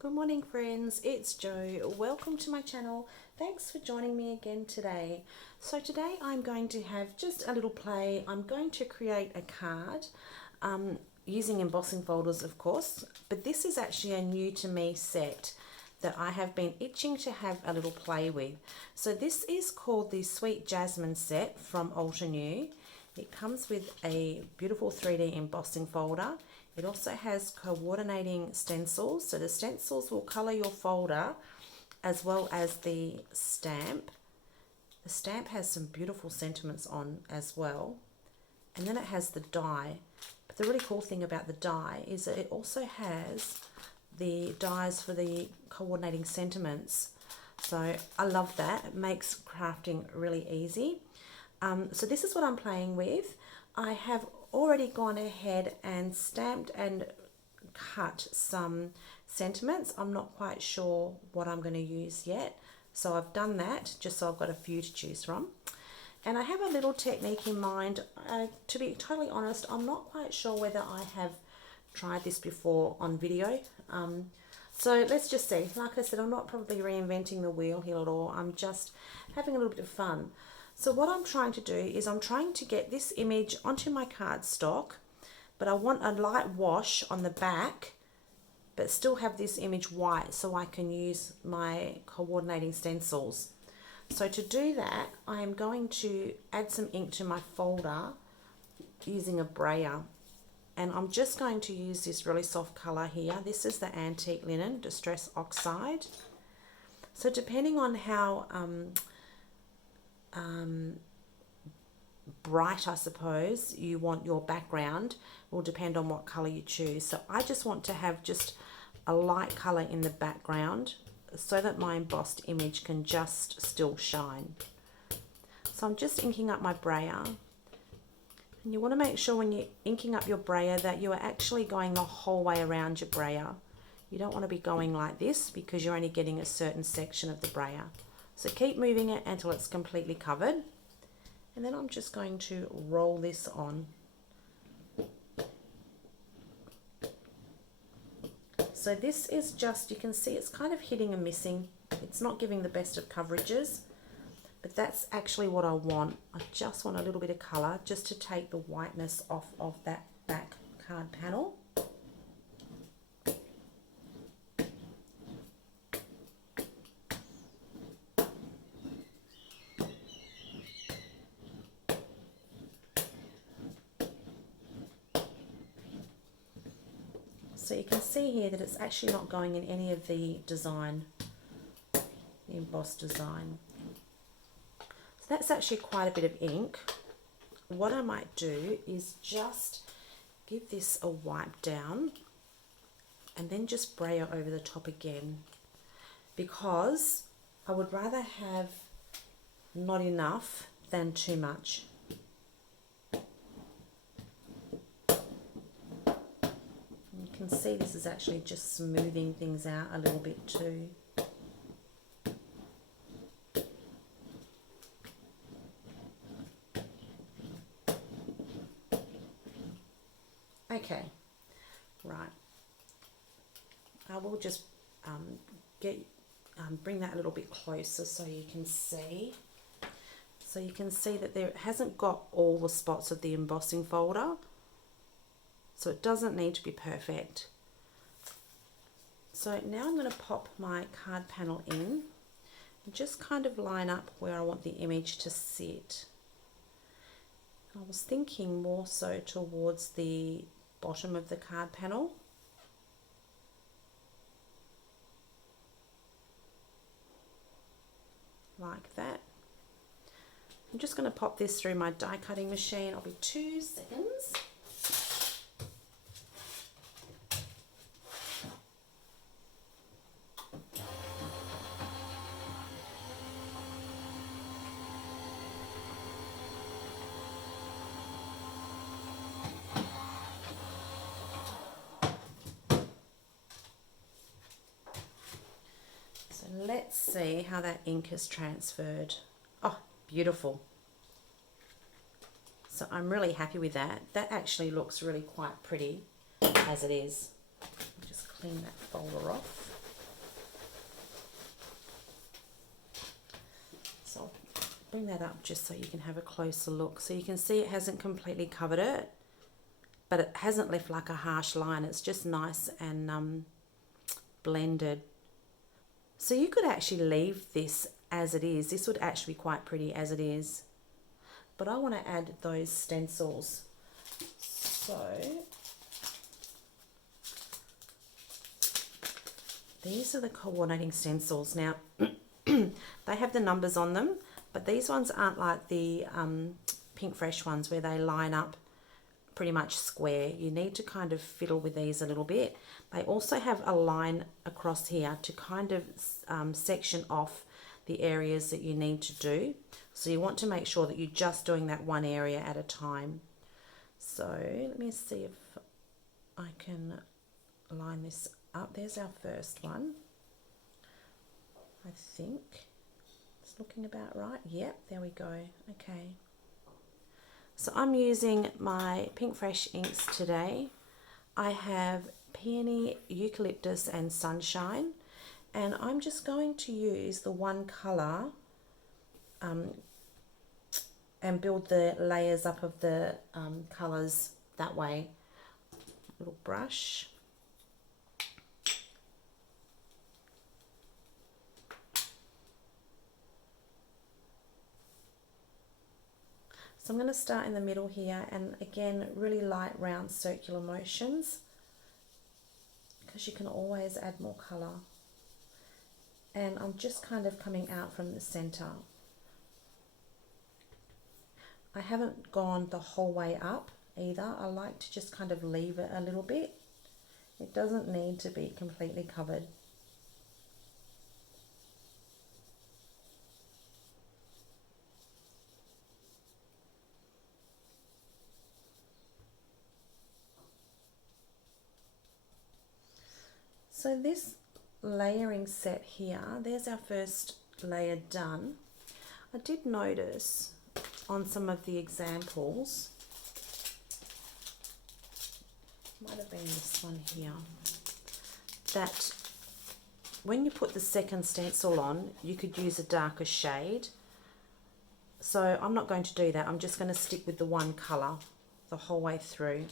Good morning friends, it's Jo. Welcome to my channel. Thanks for joining me again today. So today I'm going to have just a little play. I'm going to create a card using embossing folders of course, but this is actually a new to me set that I have been itching to have a little play with. So this is called the Sweet Jasmine set from Altenew. It comes with a beautiful 3D embossing folder. It also has coordinating stencils. So the stencils will colour your folder as well as the stamp. The stamp has some beautiful sentiments on as well. And then it has the die. But the really cool thing about the die is that it also has the dies for the coordinating sentiments. So I love that. It makes crafting really easy. So this is what I'm playing with. I have already gone ahead and stamped and cut some sentiments. I'm not quite sure what I'm going to use yet. So I've done that just so I've got a few to choose from. And I have a little technique in mind. To be totally honest, I'm not quite sure whether I have tried this before on video. So let's just see. Like I said, I'm not probably reinventing the wheel here at all. I'm just having a little bit of fun. So what I'm trying to do is I'm trying to get this image onto my cardstock, but I want a light wash on the back, but still have this image white so I can use my coordinating stencils. So to do that, I am going to add some ink to my folder using a brayer. And I'm just going to use this really soft colour here. This is the Antique Linen Distress Oxide. So depending on how bright, I suppose, you want your background, will depend on what colour you choose. So I just want to have just a light colour in the background so that my embossed image can just still shine. So I'm just inking up my brayer. And you want to make sure when you're inking up your brayer that you are actually going the whole way around your brayer. You don't want to be going like this because you're only getting a certain section of the brayer. So keep moving it until it's completely covered. And then I'm just going to roll this on. So this is just, you can see it's kind of hitting and missing. It's not giving the best of coverages, but that's actually what I want. I just want a little bit of colour just to take the whiteness off of that back card panel. So you can see here that it's actually not going in any of the design, the embossed design. So that's actually quite a bit of ink. What I might do is just give this a wipe down and then just brayer over the top again, because I would rather have not enough than too much. You can see this is actually just smoothing things out a little bit too. Okay, right. I will just bring that a little bit closer so you can see. So you can see that there hasn't got all the spots of the embossing folder. So it doesn't need to be perfect. So now I'm going to pop my card panel in and just kind of line up where I want the image to sit. I was thinking more so towards the bottom of the card panel. Like that. I'm just going to pop this through my die cutting machine. I'll be 2 seconds. Let's see how that ink has transferred. Oh, beautiful. So I'm really happy with that. That actually looks really quite pretty as it is. Just clean that folder off. bring that up just so you can have a closer look. So you can see it hasn't completely covered it, but it hasn't left like a harsh line. It's just nice and blended. So you could actually leave this as it is. This would actually be quite pretty as it is. But I want to add those stencils. So these are the coordinating stencils. Now, they have the numbers on them, but these ones aren't like the Pink Fresh ones where they line up pretty much square. You need to kind of fiddle with these a little bit. They also have a line across here to kind of section off the areas that you need to do. So you want to make sure that you're just doing that one area at a time. So let me see if I can line this up. There's our first one. I think it's looking about right. Yep, there we go. Okay. So I'm using my Pink Fresh inks today. I have Peony, Eucalyptus and Sunshine, and I'm just going to use the one colour and build the layers up of the colours that way. Little brush. So I'm going to start in the middle here, and again really light round circular motions, because you can always add more colour. And I'm just kind of coming out from the centre. I haven't gone the whole way up either. I like to just kind of leave it a little bit. It doesn't need to be completely covered. So this layering set here, there's our first layer done. I did notice on some of the examples, might have been this one here, that when you put the second stencil on, you could use a darker shade. So I'm not going to do that. I'm just going to stick with the one colour the whole way through.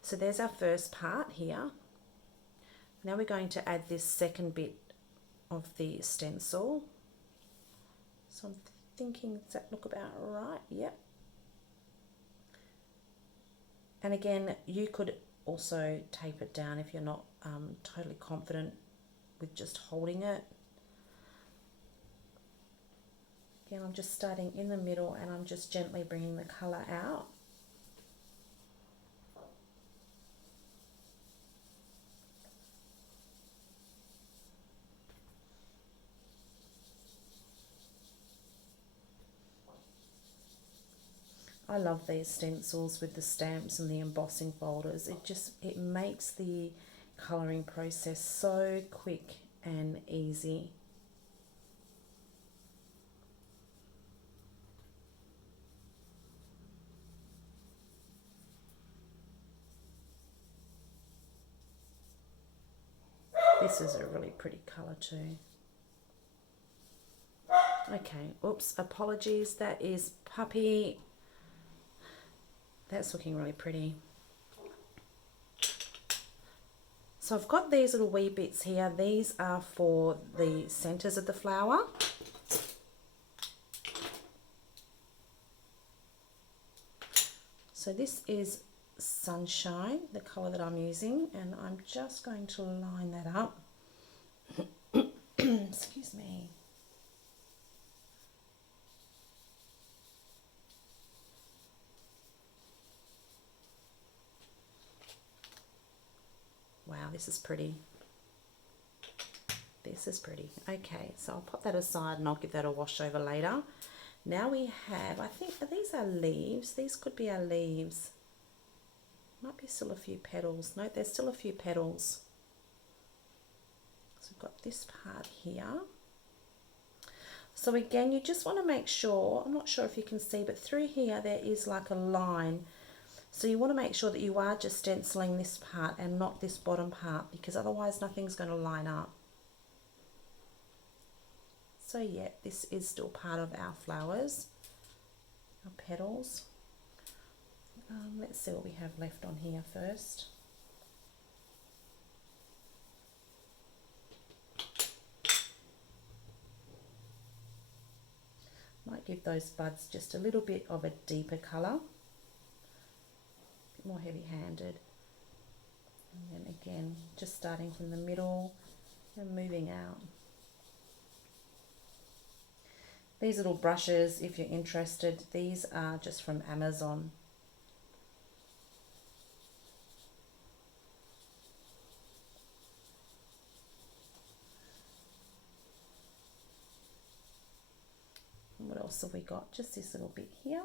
So there's our first part here. Now we're going to add this second bit of the stencil. So I'm thinking, does that look about right? Yep. And again, you could also tape it down if you're not totally confident with just holding it. Again, I'm just starting in the middle and I'm just gently bringing the colour out. I love these stencils with the stamps and the embossing folders. It makes the colouring process so quick and easy. This is a really pretty colour too. Okay, oops, apologies, that is Puppy. That's looking really pretty. So I've got these little wee bits here. These are for the centres of the flower. So this is Sunshine, the colour that I'm using, and I'm just going to line that up. Excuse me. Wow, this is pretty. This is pretty. Okay, so I'll pop that aside and I'll give that a wash over later. Now we have, I think these are leaves. These could be our leaves. Might be still a few petals. No, there's still a few petals. So we've got this part here. So again, you just want to make sure, I'm not sure if you can see, but through here there is like a line. So you want to make sure that you are just stenciling this part and not this bottom part, because otherwise nothing's going to line up. So So yeah, this is still part of our flowers, our petals. Let's see what we have left on here first. Might give those buds just a little bit of a deeper colour, a bit more heavy-handed. And then again, just starting from the middle and moving out. These little brushes, if you're interested, these are just from Amazon. What else have we got? Just this little bit here.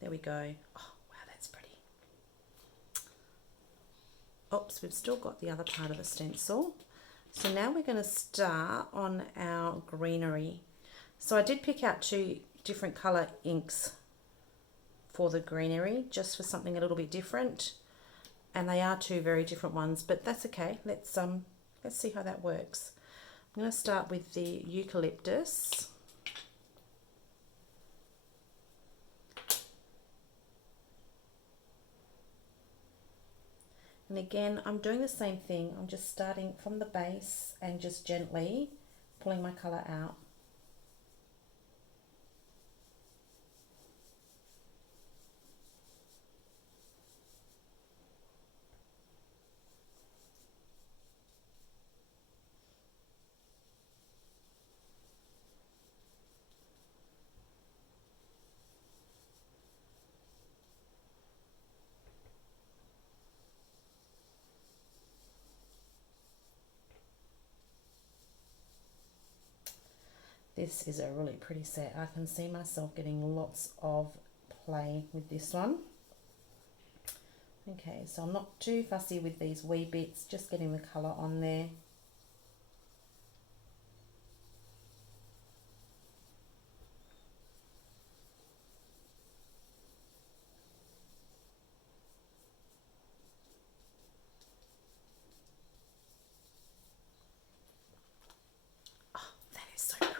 There we go. Oh, wow, that's pretty. Oops, we've still got the other part of the stencil. So now we're going to start on our greenery. So I did pick out 2 different colour inks for the greenery, just for something a little bit different. And they are 2 very different ones, but that's okay. Let's see how that works. I'm going to start with the eucalyptus. And again, I'm doing the same thing. I'm just starting from the base and just gently pulling my colour out. This is a really pretty set. I can see myself getting lots of play with this one. Okay, so I'm not too fussy with these wee bits, just getting the colour on there.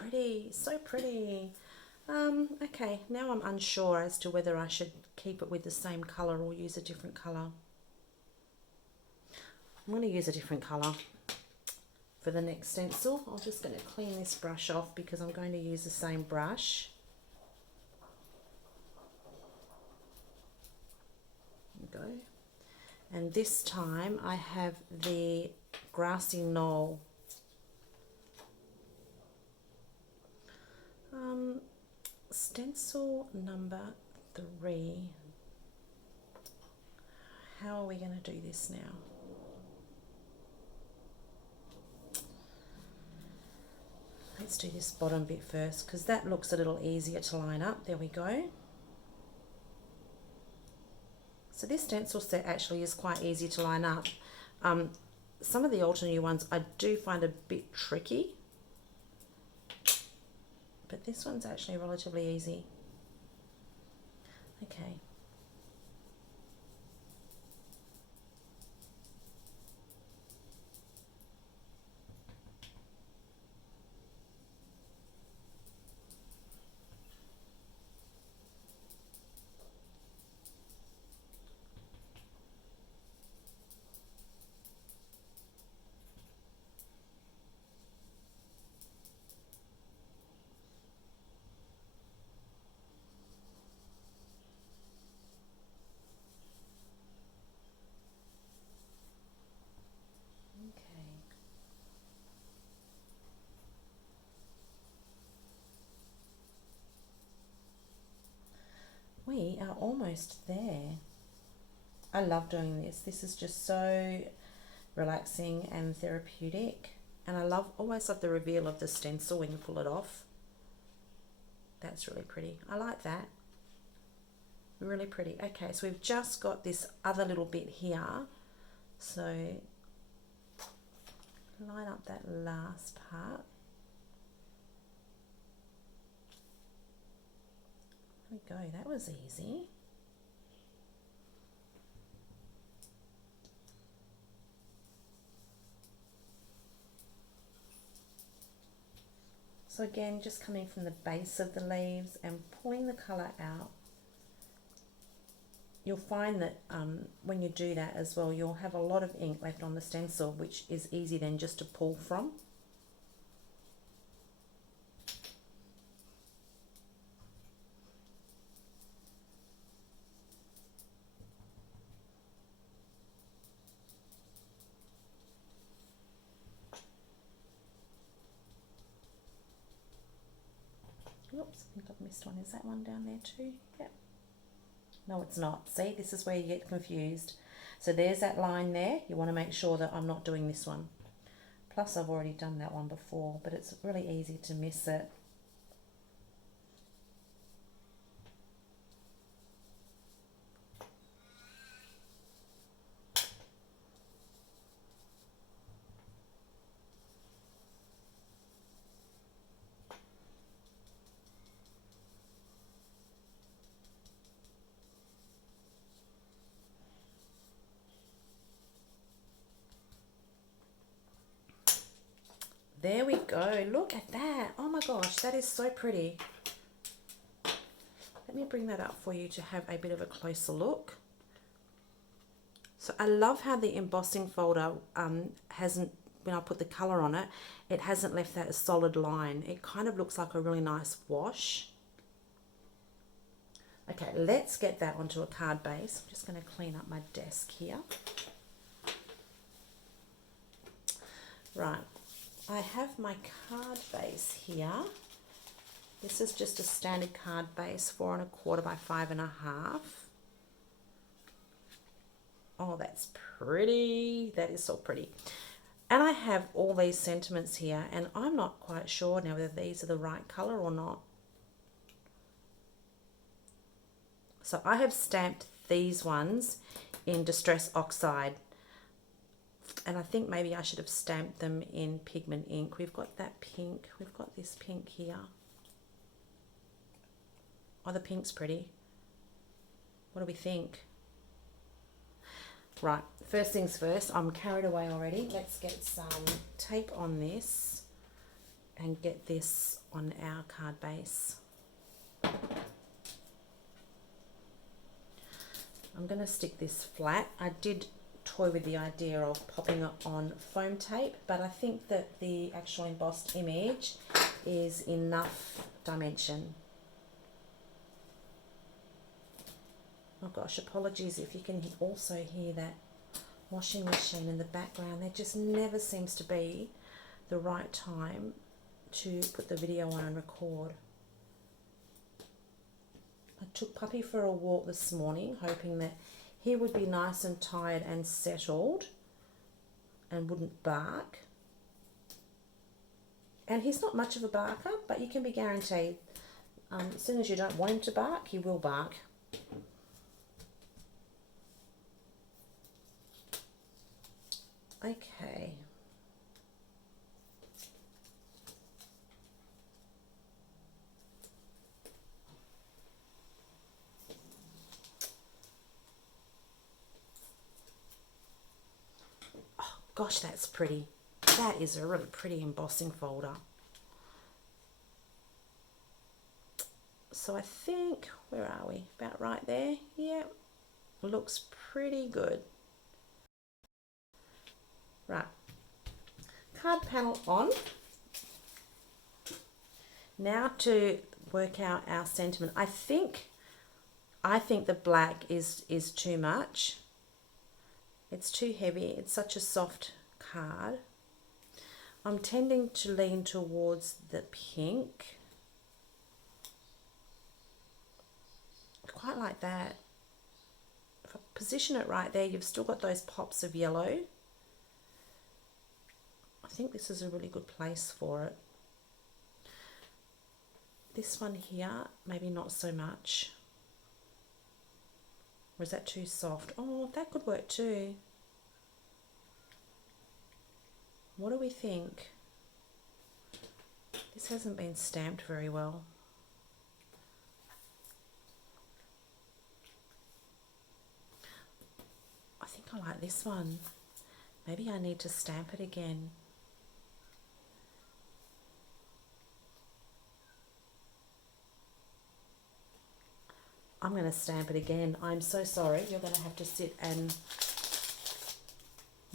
Pretty, so pretty. Okay, now I'm unsure as to whether I should keep it with the same colour or use a different colour. I'm going to use a different colour for the next stencil. I'm just going to clean this brush off because I'm going to use the same brush. There we go. And this time I have the grassy knoll. Stencil number 3. How are we going to do this now? Let's do this bottom bit first because that looks a little easier to line up. There we go. So this stencil set actually is quite easy to line up. Some of the alternate ones I do find a bit tricky, but this one's actually relatively easy. Okay. We are almost there. I love doing this. This is just so relaxing and therapeutic. And I always love the reveal of the stencil when you pull it off. That's really pretty. I like that. Really pretty. Okay, so we've just got this other little bit here. So line up that last part. There we go, that was easy. So again, just coming from the base of the leaves and pulling the colour out. You'll find that when you do that as well, you'll have a lot of ink left on the stencil, which is easy then just to pull from. Oops, I think I've missed one. Is that one down there too? Yep. No, it's not. See, this is where you get confused. So there's that line there. You want to make sure that I'm not doing this one. Plus, I've already done that one before, but it's really easy to miss it. There we go. Look at that. Oh my gosh, that is so pretty. Let me bring that up for you to have a bit of a closer look. So I love how the embossing folder hasn't, when I put the colour on it, it hasn't left that solid line. It kind of looks like a really nice wash. Okay, let's get that onto a card base. I'm just going to clean up my desk here. Right. I have my card base here. This is just a standard card base, 4 1/4 by 5 1/2. Oh, that's pretty. That is so pretty. And I have all these sentiments here, and I'm not quite sure now whether these are the right color or not. So I have stamped these ones in Distress Oxide. And I think maybe I should have stamped them in pigment ink. We've got that pink. We've got this pink here. Oh, the pink's pretty. What do we think? Right, first things first, I'm carried away already. Let's get some tape on this and get this on our card base. I'm going to stick this flat. I did toy with the idea of popping it on foam tape, but I think that the actual embossed image is enough dimension. Oh gosh, apologies if you can also hear that washing machine in the background. There just never seems to be the right time to put the video on and record. I took Puppy for a walk this morning, hoping that he would be nice and tired and settled and wouldn't bark. And he's not much of a barker, but you can be guaranteed as soon as you don't want him to bark, he will bark. Okay. Oh, gosh, that's pretty. That is a really pretty embossing folder. So I think, where are we? About right there. Yeah, looks pretty good. Right, card panel on. Now to work out our sentiment. I think the black is too much. It's too heavy. It's such a soft card. I'm tending to lean towards the pink. Quite like that. If I position it right there, you've still got those pops of yellow. I think this is a really good place for it. This one here, maybe not so much. Or is that too soft? Oh, that could work too. What do we think? This hasn't been stamped very well. I think I like this one. Maybe I need to stamp it again. I'm going to stamp it again. I'm so sorry. You're going to have to sit and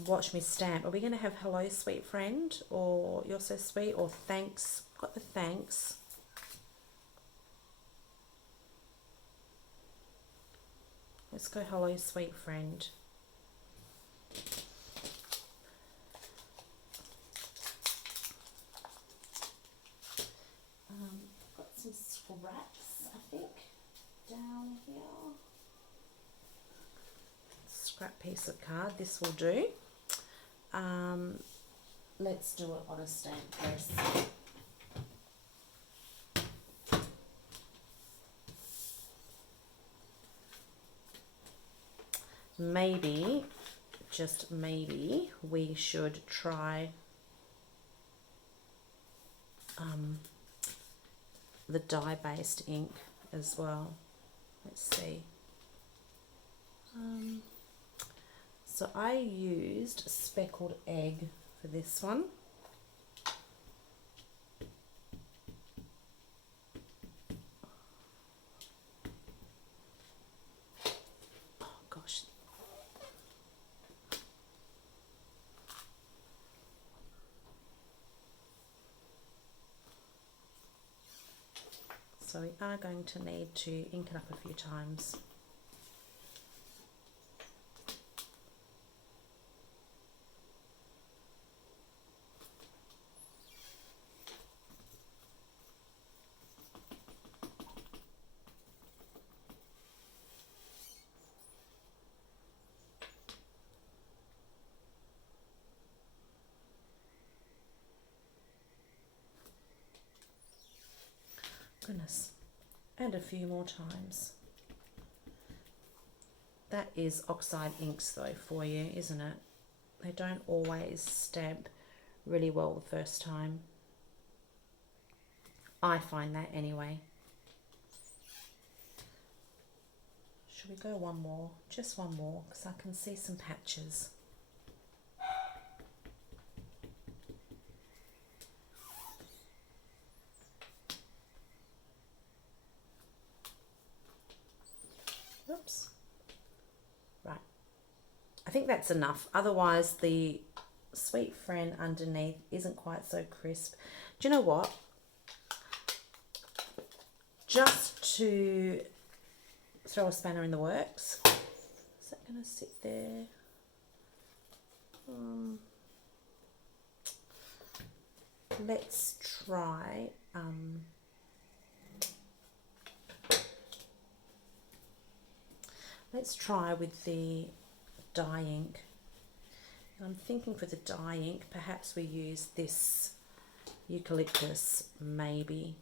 watch me stamp. Are we going to have hello sweet friend, or you're so sweet, or thanks? Got the thanks. Let's go hello sweet friend. Got some scraps, I think, down here. Scrap piece of card, this will do. Let's do it on a stamp press. Maybe, just maybe, we should try the dye-based ink as well. Let's see. So I used speckled egg for this one. Oh gosh. So we are going to need to ink it up a few times. Goodness, and a few more times. That is oxide inks though for you, isn't it? They don't always stamp really well the first time. I find that anyway. Should we go one more? Just one more, because I can see some patches. Oops. Right. I think that's enough. Otherwise, the sweet friend underneath isn't quite so crisp. Do you know what? Just to throw a spanner in the works. Is that going to sit there? Let's try with the dye ink. I'm thinking for the dye ink, perhaps we use this eucalyptus, maybe.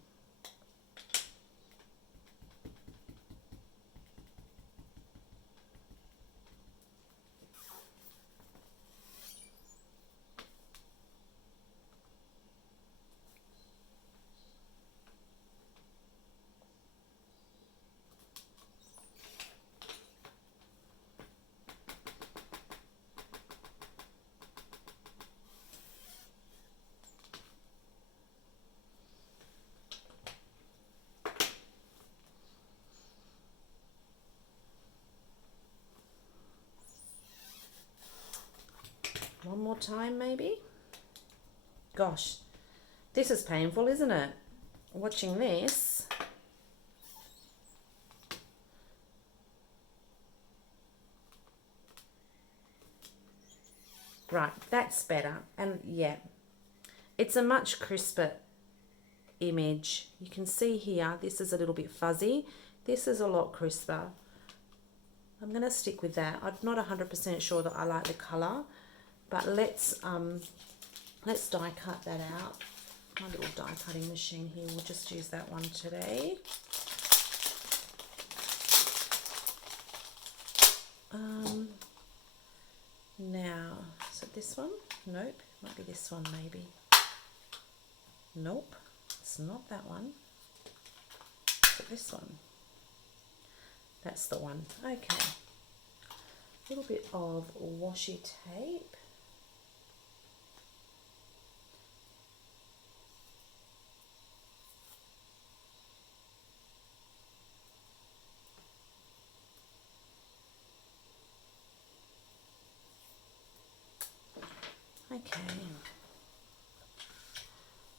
One more time, maybe. Gosh, this is painful, isn't it? Watching this. Right, that's better. And yeah, it's a much crisper image. You can see here, this is a little bit fuzzy. This is a lot crisper. I'm going to stick with that. I'm not 100% sure that I like the colour, but let's die cut that out. My little die cutting machine here, we'll just use that one today. Now, is it this one? Nope, might be this one maybe. Nope, it's not that one. Is it this one? That's the one. Okay. A little bit of washi tape. Okay.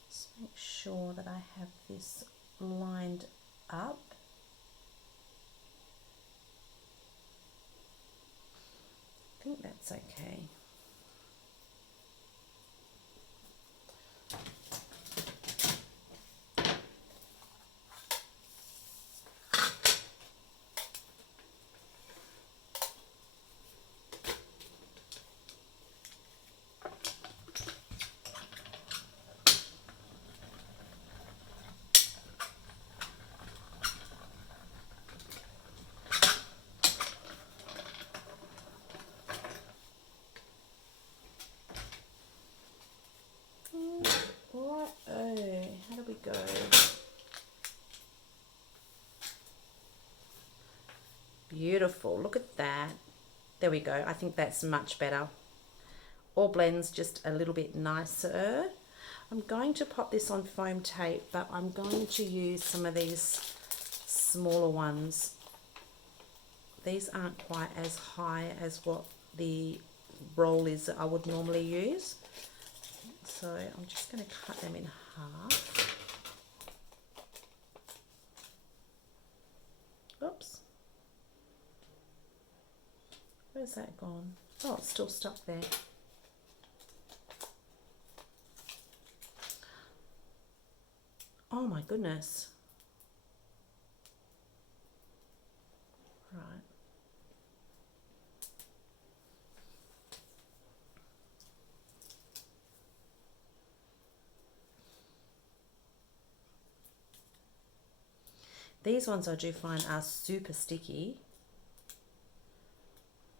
Just make sure that I have this lined up. I think that's okay. Right, how do we go? Beautiful, look at that. There we go, I think that's much better. All blends just a little bit nicer. I'm going to pop this on foam tape, but I'm going to use some of these smaller ones. These aren't quite as high as what the roll is that I would normally use. So I'm just going to cut them in half. Oops. Where's that gone? Oh, it's still stuck there. Oh my goodness. Right. These ones I do find are super sticky,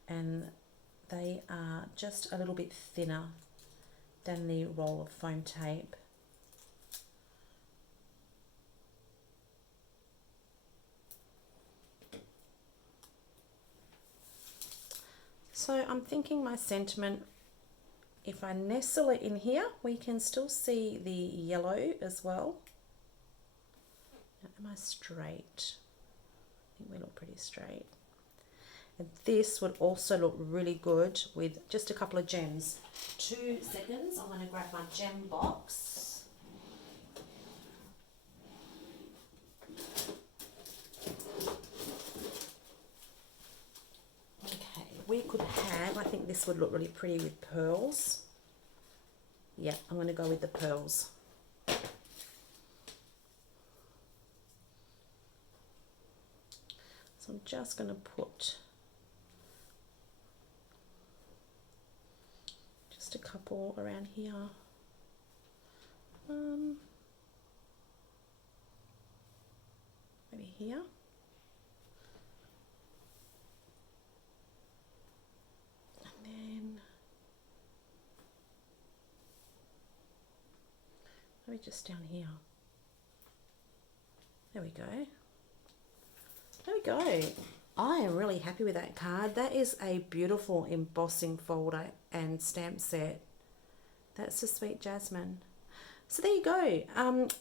and they are just a little bit thinner than the roll of foam tape. So I'm thinking my sentiment, if I nestle it in here, we can still see the yellow as well. Am I straight? I think we look pretty straight. And this would also look really good with just a couple of gems. 2 seconds, I'm going to grab my gem box. Okay, we could have, I think this would look really pretty with pearls. Yeah, I'm going to go with the pearls. So I'm just going to put just a couple around here. Maybe here. And then maybe just down here. There we go. There we go. I am really happy with that card. That is a beautiful embossing folder and stamp set. That's the Sweet Jasmine. So there you go.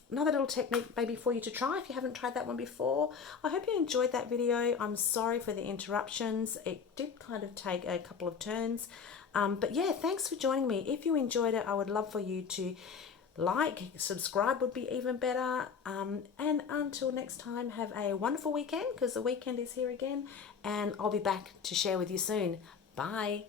Another little technique maybe for you to try if you haven't tried that one before. I hope you enjoyed that video. I'm sorry for the interruptions. It did kind of take a couple of turns. But yeah, thanks for joining me. If you enjoyed it, I would love for you to like, subscribe would be even better. And until next time, have a wonderful weekend, because the weekend is here again, and I'll be back to share with you soon. Bye.